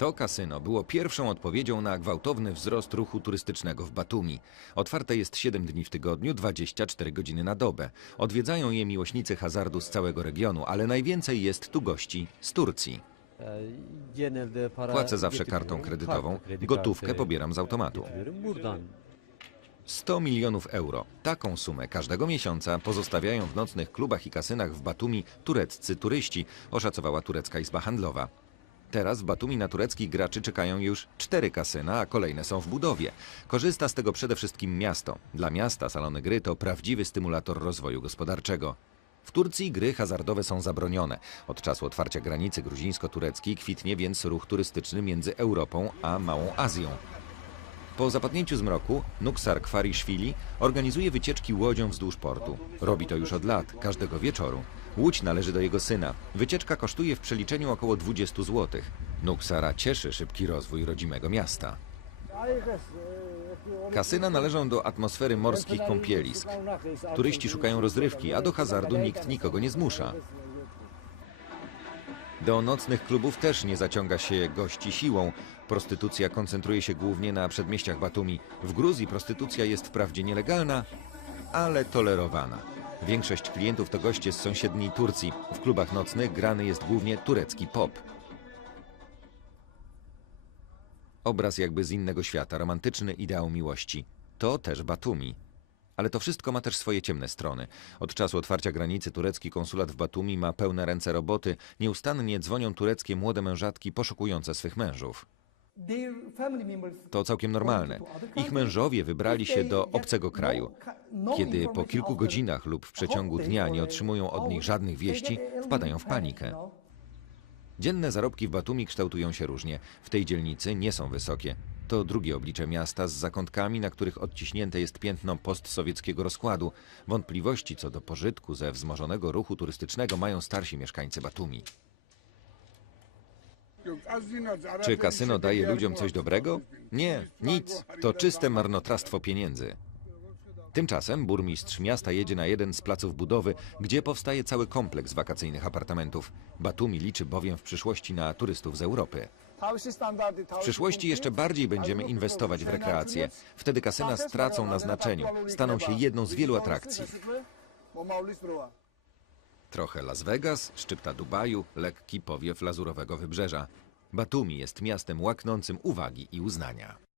To kasyno było pierwszą odpowiedzią na gwałtowny wzrost ruchu turystycznego w Batumi. Otwarte jest 7 dni w tygodniu, 24 godziny na dobę. Odwiedzają je miłośnicy hazardu z całego regionu, ale najwięcej jest tu gości z Turcji. Płacę zawsze kartą kredytową, gotówkę pobieram z automatu. getiriyorum. Buradan 100 milionów euro. Taką sumę każdego miesiąca pozostawiają w nocnych klubach i kasynach w Batumi tureccy turyści, oszacowała turecka izba handlowa. Teraz w Batumi na tureckich graczy czekają już cztery kasyna, a kolejne są w budowie. Korzysta z tego przede wszystkim miasto. Dla miasta salony gry to prawdziwy stymulator rozwoju gospodarczego. W Turcji gry hazardowe są zabronione. Od czasu otwarcia granicy gruzińsko-tureckiej kwitnie więc ruch turystyczny między Europą a Małą Azją. Po zapadnięciu zmroku Nuksar Kwariszwili organizuje wycieczki łodzią wzdłuż portu. Robi to już od lat, każdego wieczoru. Łódź należy do jego syna. Wycieczka kosztuje w przeliczeniu około 20 zł. Nuksara cieszy szybki rozwój rodzimego miasta. Kasyna należą do atmosfery morskich kąpielisk. Turyści szukają rozrywki, a do hazardu nikt nikogo nie zmusza. Do nocnych klubów też nie zaciąga się gości siłą. Prostytucja koncentruje się głównie na przedmieściach Batumi. W Gruzji prostytucja jest wprawdzie nielegalna, ale tolerowana. Większość klientów to goście z sąsiedniej Turcji. W klubach nocnych grany jest głównie turecki pop. Obraz jakby z innego świata, romantyczny ideał miłości. To też Batumi. Ale to wszystko ma też swoje ciemne strony. Od czasu otwarcia granicy turecki konsulat w Batumi ma pełne ręce roboty. Nieustannie dzwonią tureckie młode mężatki poszukujące swych mężów. To całkiem normalne. Ich mężowie wybrali się do obcego kraju. Kiedy po kilku godzinach lub w przeciągu dnia nie otrzymują od nich żadnych wieści, wpadają w panikę. Dzienne zarobki w Batumi kształtują się różnie. W tej dzielnicy nie są wysokie. To drugie oblicze miasta z zakątkami, na których odciśnięte jest piętno postsowieckiego rozkładu. Wątpliwości co do pożytku ze wzmożonego ruchu turystycznego mają starsi mieszkańcy Batumi. Czy kasyno daje ludziom coś dobrego? Nie, nic. To czyste marnotrawstwo pieniędzy. Tymczasem burmistrz miasta jedzie na jeden z placów budowy, gdzie powstaje cały kompleks wakacyjnych apartamentów. Batumi liczy bowiem w przyszłości na turystów z Europy. W przyszłości jeszcze bardziej będziemy inwestować w rekreację. Wtedy kasyna stracą na znaczeniu, staną się jedną z wielu atrakcji. Trochę Las Vegas, szczypta Dubaju, lekki powiew lazurowego wybrzeża. Batumi jest miastem łaknącym uwagi i uznania.